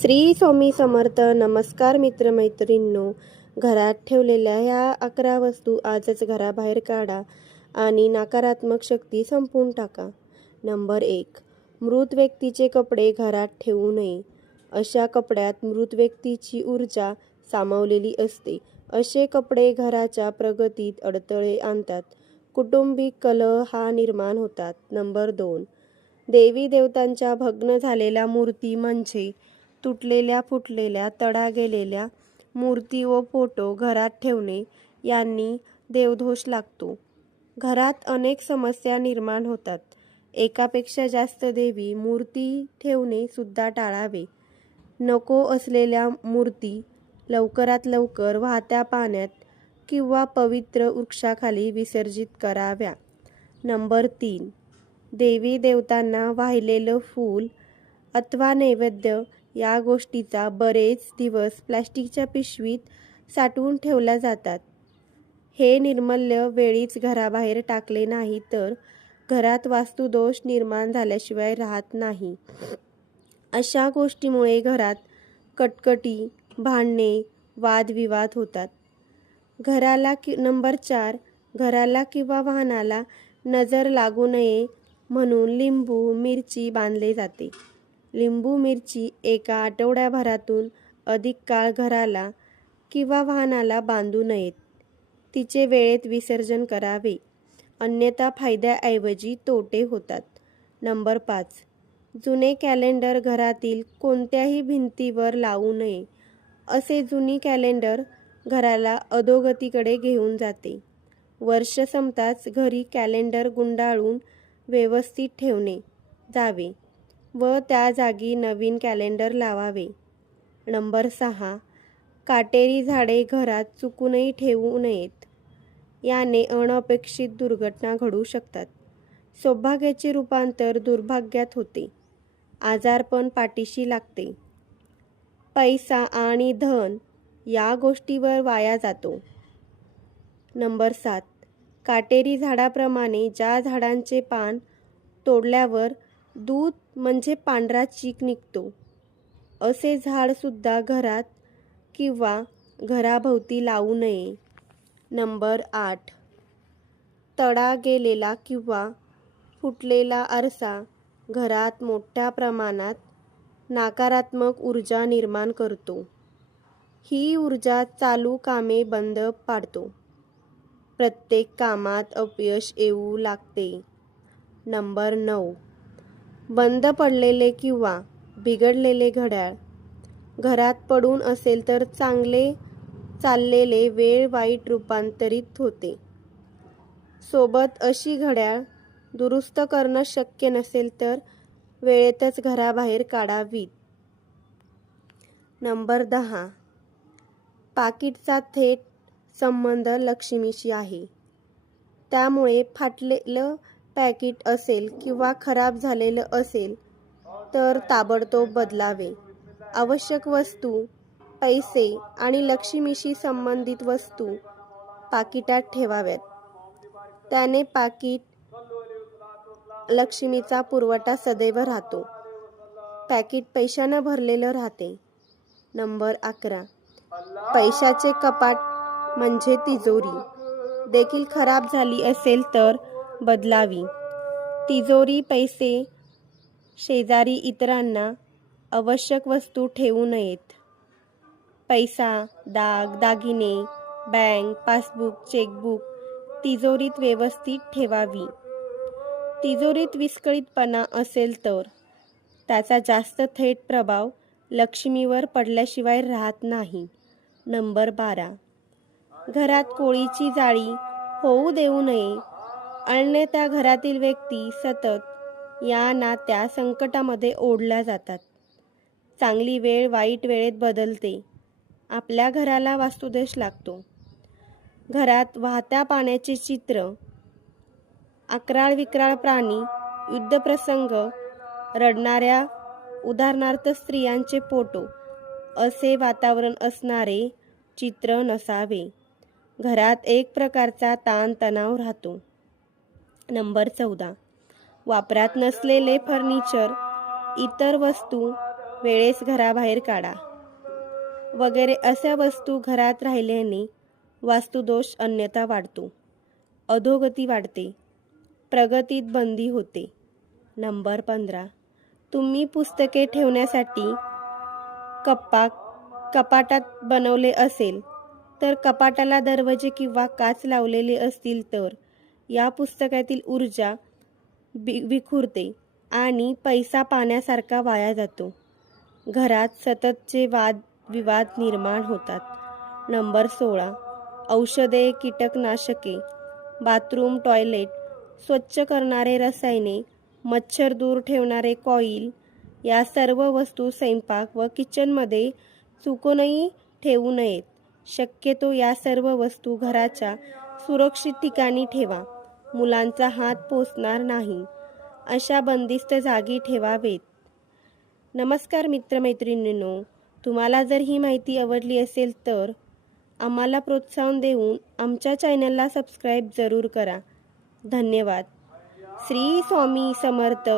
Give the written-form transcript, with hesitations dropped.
श्री स्वामी समर्थ. नमस्कार मित्रमैत्रिणींनो. घरात ठेवलेल्या ह्या 11 वस्तू आजच घराबाहेर काढा आणि नकारात्मक शक्ती संपवून टाका. नंबर 1. मृत व्यक्तीचे कपडे घरात ठेवू नये. अशा कपड्यात मृत व्यक्तीची ऊर्जा सामावलेली असते. असे कपडे घराच्या प्रगतीत अडथळे आणतात. कौटुंबिक कलह निर्माण होतात. नंबर 2. देवी देवतांच्या भग्न झालेल्या मूर्ती म्हणजे तुटलेल्या फुटलेल्या तडा गेलेल्या मूर्ती व फोटो घरात ठेवणे यांनी देवदोष लागतो. घरात अनेक समस्या निर्माण होतात. एकापेक्षा जास्त देवी मूर्ती ठेवणे सुद्धा टाळावे. नको असलेल्या मूर्ती लवकरात लवकर वाहत्या पाण्यात किंवा पवित्र वृक्षाखाली विसर्जित कराव्या. नंबर 3. देवी देवतांना वाहिलेलं फूल अथवा नैवेद्य या गोष्टीचा बरेच दिवस प्लास्टिकच्या पिशवीत साठवून ठेवल्या जातात. हे निर्मल्य वेळीच घराबाहेर टाकले नाही तर घरात वास्तुदोष निर्माण झाल्याशिवाय राहत नाही. अशा गोष्टीमुळे घरात कटकटी, भांडणे, वादविवाद होतात. नंबर 4. घराला किंवा वाहनाला नजर लागू नये म्हणून लिंबू, मिरची बांधले जाते. लिंबू मिरची एका आठवड्याभरातून अधिक काळ घराला किंवा वाहनाला बांधू नयेत. तिचे वेळेत विसर्जन करावे, अन्यथा फायद्याऐवजी तोटे होतात. नंबर 5. जुने कॅलेंडर घरातील कोणत्याही भिंतीवर लावू नये. असे जुनी कॅलेंडर घराला अधोगतीकडे घेऊन जाते. वर्ष संपताच घरी कॅलेंडर गुंडाळून व्यवस्थित ठेवणे जावे व त्या जागी नवीन कॅलेंडर लावावे. नंबर 6. काटेरी झाडे घरात चुकूनही ठेवू नयेत. याने अनपेक्षित दुर्घटना घडू शकतात. सौभाग्याचे रूपांतर दुर्भाग्यात होते. आजारपण पाठीशी लागते. पैसा आणि धन या गोष्टीवर वाया जातो. नंबर 7. काटेरी झाडाप्रमाणे ज्या झाडांचे पान तोडल्यावर दूध म्हणजे पांढरा चीक निघतो, असे झाड सुद्धा घरात किंवा घराभोवती लावू नये. नंबर 8. तडा गेलेला किंवा फुटलेला आरसा घरात मोठ्या प्रमाणात नकारात्मक ऊर्जा निर्माण करतो. ही ऊर्जा चालू कामे बंद पाडतो. प्रत्येक कामात अपयश येऊ लागते. नंबर 9. बंद पडलेले किंवा बिघडलेले घड्याळ घरात पडून असेल तर चांगले चाललेले वेळ वाईट रूपांतरित होते. सोबत अशी घड्याळ दुरुस्त करणं शक्य नसेल तर वेळेतच घराबाहेर काढावीत. नंबर 10. पाकिटाचा थेट संबंध लक्ष्मीशी आहे. त्यामुळे फाटलेलं पॅकेट असेल किंवा खराब झालेलं असेल तर ताबडतोब बदलावे. आवश्यक वस्तू, पैसे आणि लक्ष्मीशी संबंधित वस्तू पाकिटात ठेवाव्यात. त्याने पाकिट लक्ष्मीचा पुरवठा सदैव राहतो. पॅकेट पैशानं भरलेलं राहते. नंबर 11. पैशाचे कपाट म्हणजे तिजोरी देखील खराब झाली असेल तर बदलावी. तिजोरी पैसे, शेजारी इतरांना आवश्यक वस्तू ठेवू नयेत. पैसा, दागिने, बँक पासबुक, चेकबुक तिजोरीत व्यवस्थित ठेवावी. तिजोरीत विस्कळीतपणा असेल तर त्याचा जास्त थेट प्रभाव लक्ष्मीवर पडल्याशिवाय राहत नाही. नंबर 12. घरात कोळीची जाळी होऊ देऊ नये, अन्यथा घरातील व्यक्ती सतत या ना त्या संकटामध्ये ओढल्या जातात. चांगली वेळ वाईट वेळेत बदलते. आपल्या घराला वास्तुदोष लागतो. घरात वाहत्या पाण्याचे चित्र, अक्राळ विक्राळ प्राणी, युद्धप्रसंग, रडणाऱ्या उदाहरणार्थ स्त्रियांचे फोटो असे वातावरण असणारे चित्र नसावे. घरात एक प्रकारचा ताणतणाव राहतो. नंबर 14. वापरात नसलेले फर्निचर, इतर वस्तू वेळेस घराबाहेर काढा वगैरे अशा वस्तू घरात राहिल्याने वास्तुदोष अन्यथा वाढतो, अधोगती वाढते, प्रगतीत बंदी होते. नंबर 15. तुम्ही पुस्तके ठेवण्यासाठी कपाटात बनवले असेल तर कपाटाला दरवाजे किंवा काच लावलेले असतील तर या पुस्तकातील ऊर्जा विखुरते आणि पैसा पाण्यासारखा वाया जातो. घरात सततचे वादविवाद निर्माण होतात. नंबर 16. औषधे, कीटकनाशके, बाथरूम, टॉयलेट स्वच्छ करणारे रसायने, मच्छर दूर ठेवणारे कॉईल या सर्व वस्तू स्वयंपाक व किचनमध्ये चुकूनही ठेवू नयेत. शक्यतो या सर्व वस्तू घराच्या सुरक्षित ठिकाणी ठेवा. मुलांचा हात पोचणार नाही अशा बंदिस्त जागी ठेवावेत. नमस्कार मित्रमैत्रिणींनो, तुम्हाला जर ही माहिती आवडली असेल तर आम्हाला प्रोत्साहन देऊन आमच्या चॅनलला सबस्क्राईब जरूर करा. धन्यवाद. श्री स्वामी समर्थ.